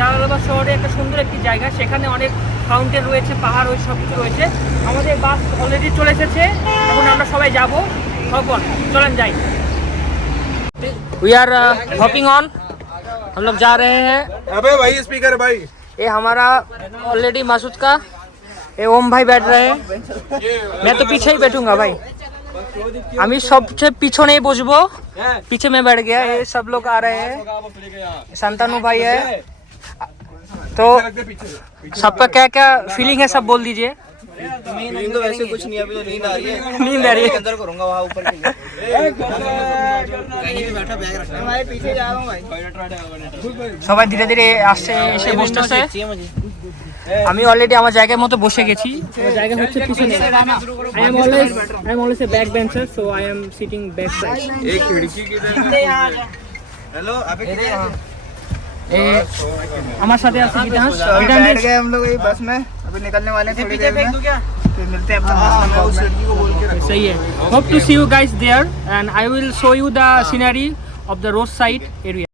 জালালাবাদ শহরে একটা সুন্দর একটি জায়গা, সেখানে অনেক ফাউন্টেন রয়েছে, পাহাড় ওই সব কিছু রয়েছে। আমাদের বাস অলরেডি চলে এসেছে, এখন আমরা সবাই যাবো। খবর চলেন যাই। वी आर हॉपिंग ऑन, हम लोग जा रहे हैं। अबे भाई स्पीकर भाई, ये हमारा ऑलरेडी मासूद का, ये ओम भाई बैठ रहे हैं, मैं तो पीछे ही बैठूंगा भाई। আমি সবচেয়ে পিছনেই বসবো, पीछे में बैठ गया। ये सब लोग आ रहे हैं, संतानु भाई है। तो सबका क्या क्या फीलिंग है सब बोल दीजिए। फीलिंग तो वैसे कुछ नहीं, अभी तो नींद आ रही है। नींद आ रही है, अंदर करूंगा वहाँ ऊपर के लिए। कहीं भी बैठा बैग रखना, मैं पीछे जा रहा हूँ भाई। সবাই ধীরে ধীরে আসছে, এসে বসতেছে। আমি অলরেডি আমার জায়গার মতো বসে গেছি। জায়গা হচ্ছে পিছনে। I am always a back bencher, so I am sitting back side. एक खिड़की की हेलो अबे ए আমার সাথে আছে গিটার। बैठ गए हम लोग ये बस में, अभी निकलने वाले हैं थोड़ी देर में, फिर मिलते हैं अपना बस में। उस लड़की को बोल के रखो। सही है। Hope to see you guys there and I will show you the scenery of the roadside area.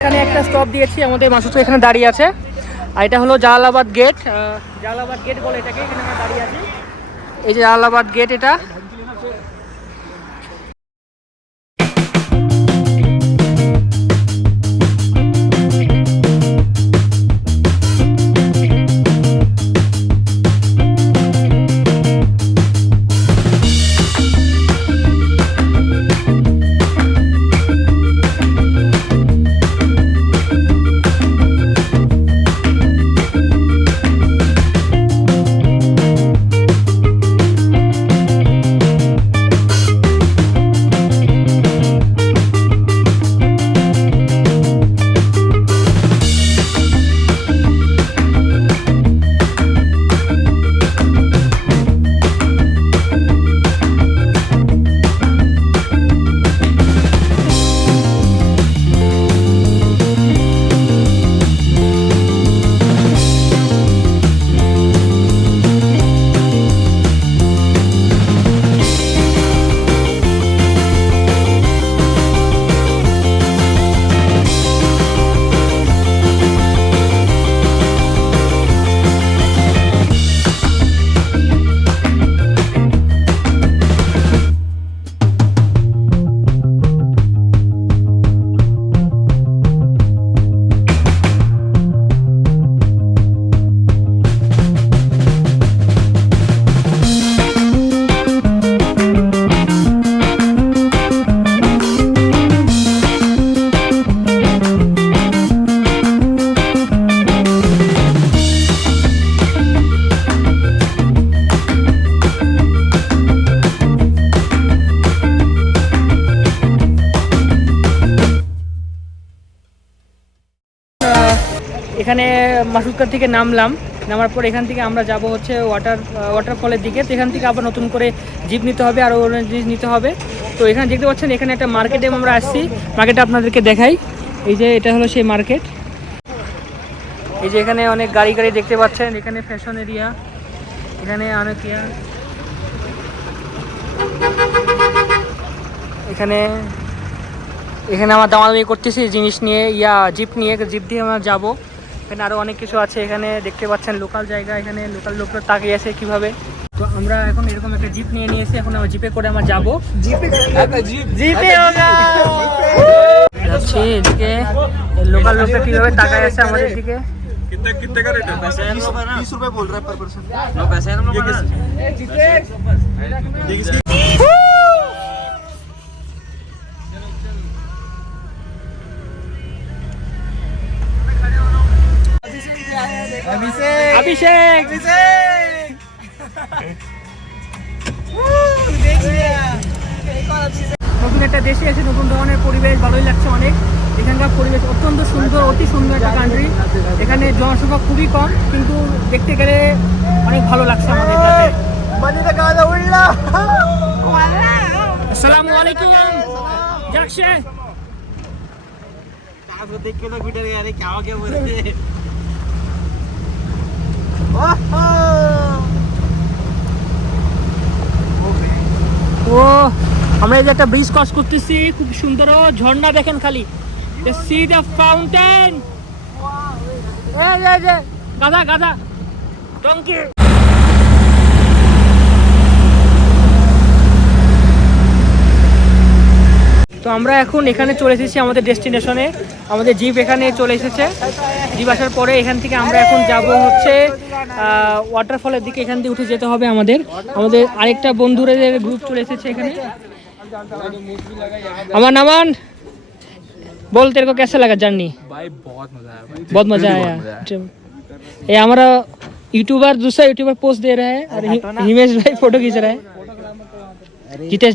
এখানে একটা স্টপ দিয়েছি, আমাদের মাসুদ এখানে দাঁড়িয়ে আছে। আর এটা হলো জালালাবাদ গেট, জালালাবাদ গেট বলে এটাকে। এখানে আমরা দাঁড়িয়ে আছি, এই যে জালালাবাদ গেট এটা। এখানে মাসুদকার থেকে নামলাম, নামার পর এখান থেকে আমরা যাব হচ্ছে ওয়াটারফলের দিকে। তো এখান থেকে আবার নতুন করে জিপ নিতে হবে, আরও অনেক জিনিস নিতে হবে। তো এখানে দেখতে পাচ্ছেন এখানে একটা মার্কেটে আমরা আসছি, মার্কেটে আপনাদেরকে দেখাই। এই যে এটা হলো সেই মার্কেট। এই যে এখানে অনেক গাড়ি গাড়ি দেখতে পাচ্ছেন, এখানে ফ্যাশন এরিয়া, এখানে অনেক এখানে এখানে আমরা দামাদামি করতেছি জিনিস নিয়ে, জিপ নিয়ে, জিপ দিয়ে আমরা যাবো। এখানে আরও অনেক কিছু আছে, এখানে দেখতে পাচ্ছেন লোকাল জায়গা, এখানে লোকাল লোকরা তাকিয়ে আছে কীভাবে। তো আমরা এখন এরকম একটা জিপ নিয়ে নিয়েছি, এখন আমরা জিপে করে আমরা যাবো। যাচ্ছি এদিকে, লোকাল লোকরা কীভাবে তাকায় আছে আমাদের দিকে। कितने का रेट है? 20 रुपए बोल रहा है पर पर्सन। नो पैसे हैं हम लोग का। অভিষেক নতুন একটা দেশে এসে নতুন ধরনের পরিবেশ, ভালোই লাগছে অনেক। এখানকার পরিবেশ অত্যন্ত সুন্দর, অতি সুন্দর একটা কান্ট্রি। এখানে জনসংখ্যা খুবই কম, কিন্তু দেখতে গেলে অনেক ভালো লাগছে আমাদের কাছে। আসসালামু আলাইকুম। যাচ্ছে देख के तो गुटर यार क्या हो गया बोल रहे। ও আমরা এই যে একটা ব্রিজ ক্রস করতেছি, খুব সুন্দর ঝর্ণা দেখেন খালি, সি দ্য ফাউন্টেন। এই যে গাধা গাধা ডঙ্কি। তো আমরা এখন এখানে চলে এসেছি আমাদের ডেস্টিনেশনে, আমাদের জিপ এখানে চলে এসেছে। জিপ আসার পরে এখান থেকে আমরা এখন যাব হচ্ছে ওয়াটারফলের দিকে। এখান দিয়ে উঠে যেতে হবে আমাদের। আমাদের আরেকটা বন্ধুদের গ্রুপ চলে এসেছে এখানে। আমার নামান बोल तेरे को कैसा लगा जर्नी? भाई बहुत मजा आया भाई। बहुत मजा आया। ये हमारा यूट्यूबर, दूसरा यूट्यूबर पोस्ट दे रहा है और हिमेश भाई फोटो खींच रहा है।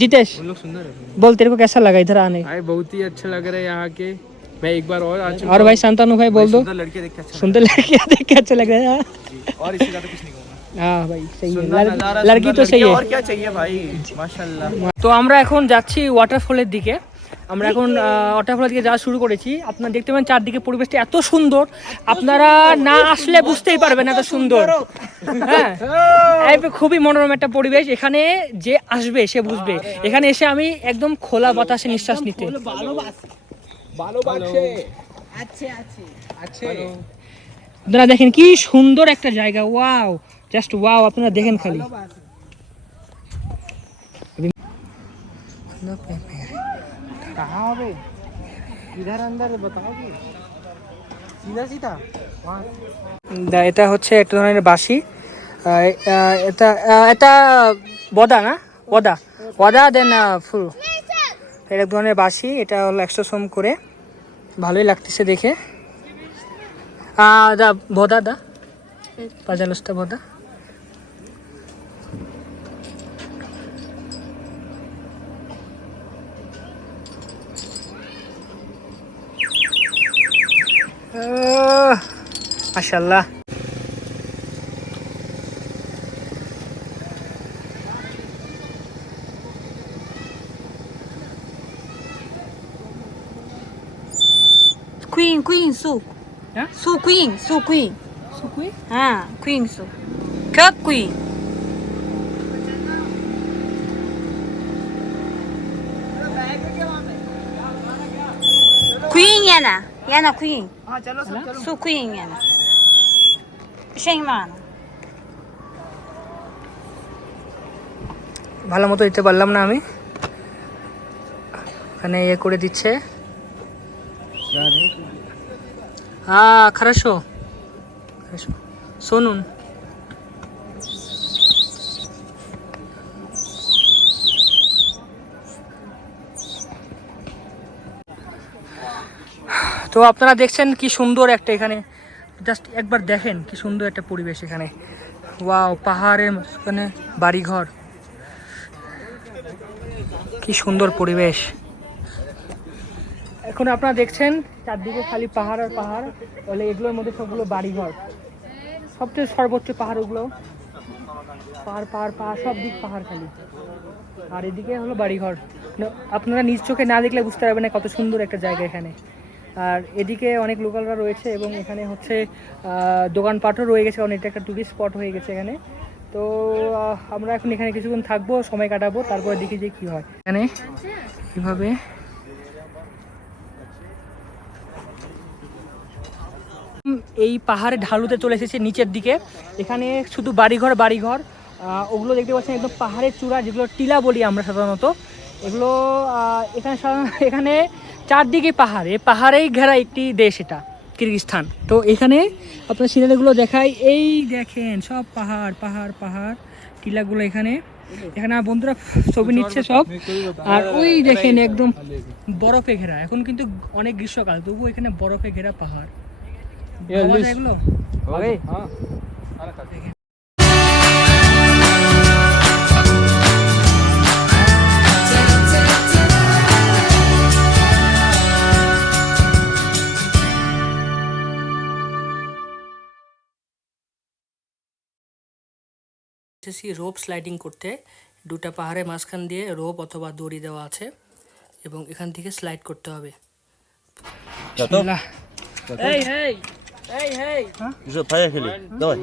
जितेश लोग सुंदर है बोल तेरे को कैसा लगा इधर आने? भाई, बहुत ही अच्छा लग रहा है यहाँ के। मैं एक बार और आ चुका और भाई शांतानु भाई बोल दो। सुंदर लड़के देख के अच्छा सुंदर लड़कियां देख के अच्छा लग रहा है। और इससे ज्यादा कुछ नहीं कहूंगा। हाँ भाई सही है, नजारा, लड़की सुंदर तो सही लड़की, है। और क्या चाहिए भाई, माशाल्लाह। তো আমরা এখন যাচ্ছি ওয়াটারফলের দিকে। আমরা এখন ওয়াটারফলের দিকে যাওয়া শুরু করেছি। আপনারা দেখতে পাবেন চারদিকে পরিবেশটা এত সুন্দর, আপনারা না আসলে বুঝতেই পারবেন এত সুন্দর। হ্যাঁ, খুবই মনোরম একটা পরিবেশ। এখানে যে আসবে সে বুঝবে। এখানে এসে আমি একদম খোলা বাতাসে নিঃশ্বাস নিতে। আপনারা দেখেন কি সুন্দর একটা জায়গা, ওয়াও, জাস্ট ওয়াও। আপনারা দেখেন খালি। कहाँ হবে इधर अंदर बताओगे सीधा सीधा এটা হচ্ছে একটা ধরনের বাঁশি। এটা এটা বদা না, ওদা ওদা দেন ফুল, এটা এক ধরনের বাঁশি। এটা হলো 100 সোম করে, ভালোই লাগতেছে দেখে। দা বদা দা পাজালসটা বদা। মাশাআল্লাহ। Queen su. Hả? Su queen. সুকুই Ah, queen su. Ke queen. Queen yana queen. हाँ चलो सब चलो। Su queen yana. Şey mana. ভালো মতো দিতে পারলাম না আমি, এখানে ইয়ে করে দিচ্ছে। হ্যাঁ খারাসো শুনুন। তো আপনারা দেখছেন কি সুন্দর একটা, এখানে জাস্ট একবার দেখেন কি সুন্দর একটা পরিবেশ এখানে। ওয়াও, পাহাড়ের মাঝখানে বাড়িঘর, কি সুন্দর পরিবেশ। এখন আপনারা দেখছেন চারদিকে খালি পাহাড় আর পাহাড়, বলে এগুলোর মধ্যে সবগুলো বাড়িঘর। সবচেয়ে সর্বোচ্চ পাহাড় ওগুলো, পাহাড় পাহাড় পাহাড়, সব দিক পাহাড় খালি, আর এদিকে হলো বাড়িঘর। আপনারা নিজ চোখে না দেখলে বুঝতে পারবেন না কত সুন্দর একটা জায়গা এখানে। আর এদিকে অনেক লোকালরা রয়েছে এবং এখানে হচ্ছে দোকানপাটও রয়ে গেছে, কারণ এটা একটা টুরিস্ট স্পট হয়ে গেছে এখানে। তো আমরা এখন এখানে কিছুক্ষণ থাকবো, সময় কাটাবো, তারপরে দেখি যে কী হয় এখানে কীভাবে। এই পাহাড়ে ঢালুতে চলে এসেছে নিচের দিকে, এখানে শুধু বাড়িঘর বাড়িঘর। ওগুলো দেখতে পাচ্ছেন একদম পাহাড়ের চূড়া, যেগুলো টিলা বলি আমরা সাধারণত। এগুলো এখানে চারদিকে পাহাড়, এই পাহাড়েই ঘেরা একটি দেশ, এটা কিরগিজস্তান। তো এখানে আপনার সিনারিগুলো দেখাই, এই দেখেন সব পাহাড় পাহাড় পাহাড়, টিলাগুলো এখানে আমার বন্ধুরা ছবি নিচ্ছে সব। আর ওই দেখেন একদম বরফে ঘেরা, এখন কিন্তু অনেক গ্রীষ্মকাল, তবুও এখানে বরফে ঘেরা পাহাড়। এগুলো রোপ স্লাইডিং করতে, দুটা পাহাড়ের মাঝখান দিয়ে রোপ অথবা দড়ি দেওয়া আছে এবং এখান থেকে স্লাইড করতে হবে। এই এই এই এই 이제 봐야 খেলি давай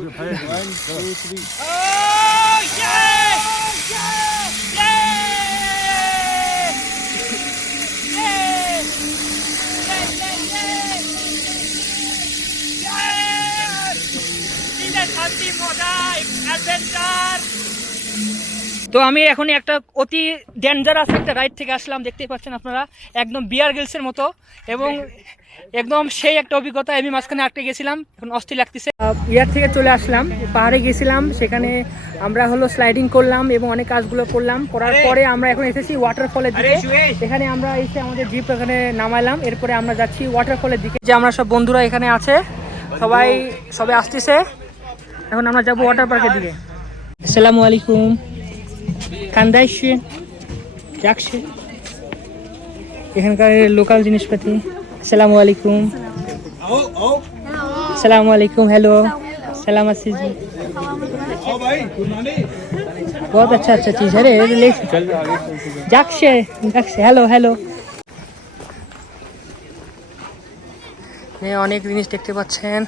তো আমি এখন একটা অতি ডেঞ্জারাস একটা রাইড থেকে আসলাম, দেখতেই পাচ্ছেন আপনারা, একদম বিয়ার গিলসের মতো এবং একদম সেই একটা অভিজ্ঞতা। আমি মাঝখানে আটকে গেছিলাম, এখন অস্থির লাগতেছে। ইয়ার থেকে চলে আসলাম, পাহাড়ে গেছিলাম, সেখানে আমরা হলো স্লাইডিং করলাম এবং অনেক কাজগুলো করলাম। করার পরে আমরা এখন এসেছি ওয়াটারফলের দিকে। এখানে আমরা এসে আমাদের জিপ এখানে নামাইলাম, এরপরে আমরা যাচ্ছি ওয়াটারফলের দিকে। যে আমরা সব বন্ধুরা এখানে আছে, সবাই আসতেছে, এখন আমরা যাবো ওয়াটার পার্কের দিকে। আসসালামু আলাইকুম, কান্দাইশে যাচ্ছে এখানকার লোকাল জিনিসপাতি। আসসালামু আলাইকুম। আসসালামু আলাইকুম, हेलो सलाम आशीष जी। बहुत अच्छा अच्छा चीज़ है रे, जाक्षे हेलो हेलो। অনেক জিনিস দেখতে পাচ্ছেন।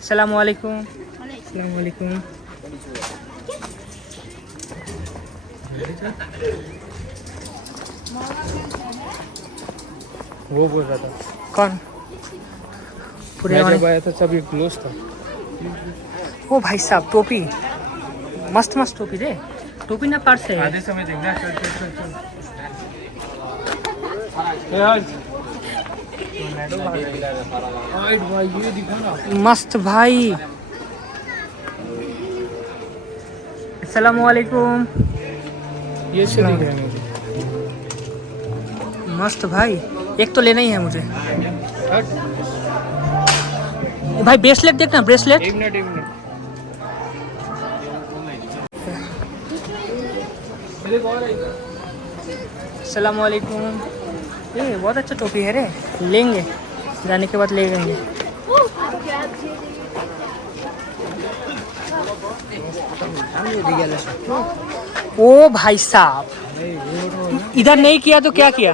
আসসালামু আলাইকুম। আসসালামু আলাইকুম। वो बोल रहा था कौन? पूरे मैं जब आया था सब ये क्लोज था। ओ भाई साहब, टोपी मस्त मस्त टोपी रे, टोपी ना पर्स है। आधे समय देखना, चल चल चल चल भाई ये दिखा ना मस्त भाई। अस्सलाम वालेकुम। ये से दिख रहा है मुझे। मस्त भाई, एक तो लेना ही है मुझे। भाई ब्रेसलेट देखना, ब्रेसलेट। एक मिनट अस्सलाम वालेकुम। ये बहुत अच्छा टोपी है रे, लेंगे, जाने के बाद ले लेंगे। ओ भाई साहब, इधर नहीं किया तो क्या किया?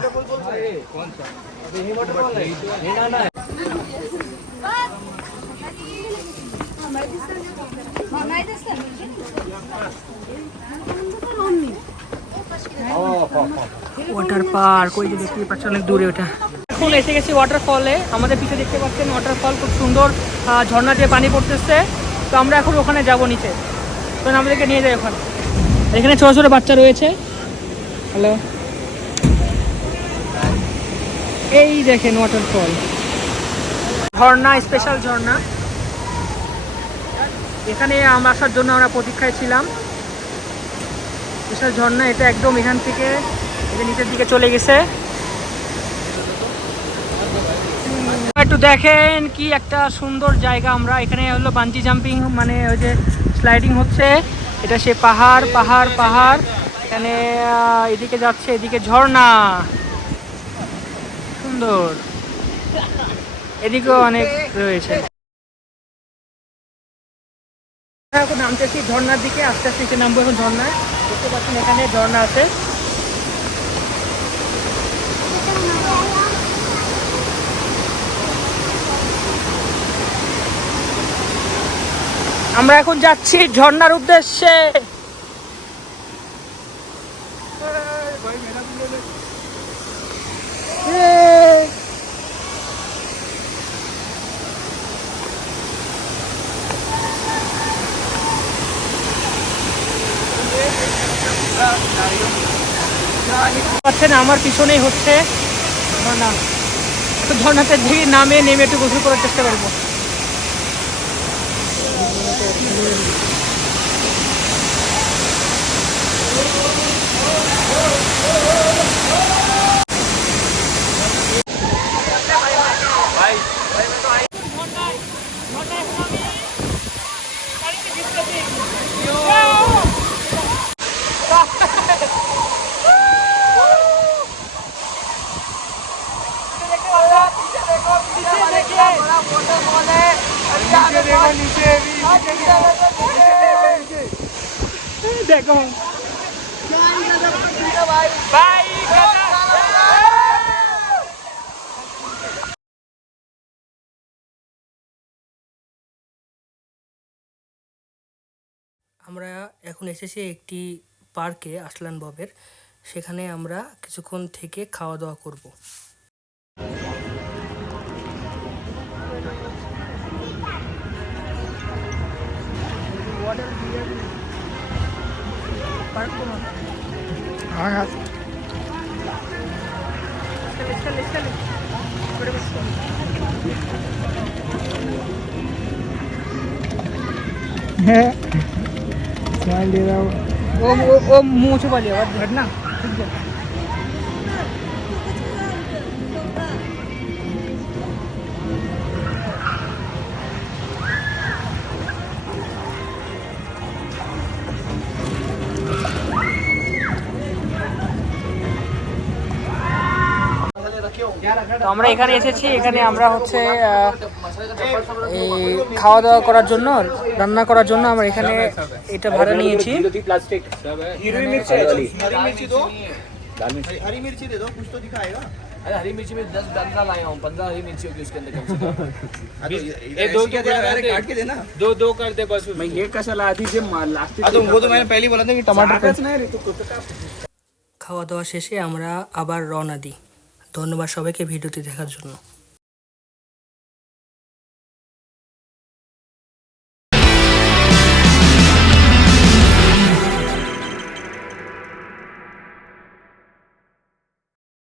ওয়াটার পার্ক ওই যে দেখতে পাচ্ছেন অনেক দূরে ওটা। এখন এসে গেছি ওয়াটারফলে, আমাদের পিছনে দেখতে পাচ্ছেন ওয়াটারফল, খুব সুন্দর ঝর্ণা দিয়ে পানি পড়তেছে। তো আমরা এখন ওখানে যাবো নিচে, তো আমাদেরকে নিয়ে যাই ওখানে। এখানে ছোটো ছোটো বাচ্চা রয়েছে। হ্যালো, এই দেখেন ওয়াটারফল, ঝর্ণা, স্পেশাল ঝর্ণা। এখানে আসার জন্য আমরা প্রতীক্ষায় ছিলাম। স্পেশাল ঝর্ণা এটা, একদম এখান থেকে নিচের দিকে চলে গেছে। একটু দেখেন কি একটা সুন্দর জায়গা। আমরা এখানে হলো বাঞ্জি জাম্পিং, মানে ওই যে স্লাইডিং হচ্ছে, এটা সে পাহাড় পাহাড় পাহাড়। এখানে এদিকে যাচ্ছে, এদিকে ঝর্ণা সুন্দর, এদিকেও অনেক রয়েছে। এখন নামতেছি ঝর্ণার দিকে, আস্তে আস্তে নিচে নামবো এখন ঝর্ণায়। দেখতে পাচ্ছেন এখানে ঝর্ণা আছে। আমরা এখন যাচ্ছি ঝর্ণার উদ্দেশ্যে। পাচ্ছেন আমার পিছনেই হচ্ছে ঝর্ণা। তো ঝর্ণাতে থেকে নেমে একটু গোসল করার চেষ্টা করবো। দেখো আমরা এখন এসেছি একটি পার্কে, আসলান ববের। সেখানে আমরা কিছুক্ষণ থেকে খাওয়া দাওয়া করব। वो मुंह छुपा लिया घटना। তো আমরা এখানে এসেছি, এখানে আমরা হচ্ছে এই খাওয়া দাওয়া করার জন্য, রান্না করার জন্য আমরা এখানে এটা ভাড়া নিয়েছি। हरी मिर्ची दे दो, कुछ तो दिखाएगा। अरे हरी मिर्ची में 10-15 लाया हूँ, 15 हरी मिर्ची होगी उसके अंदर कम से कम। ये दो क्या दे रहा है, काट के देना। दो कर दे बस। मैं ये कैसा ला दी लास्ट। तो वो तो मैंने पहले बोला था कि टमाटर খাওয়া দাওয়া শেষে আমরা আবার রওনা দিই। ধন্যবাদ সবাইকে ভিডিওটি দেখার জন্য।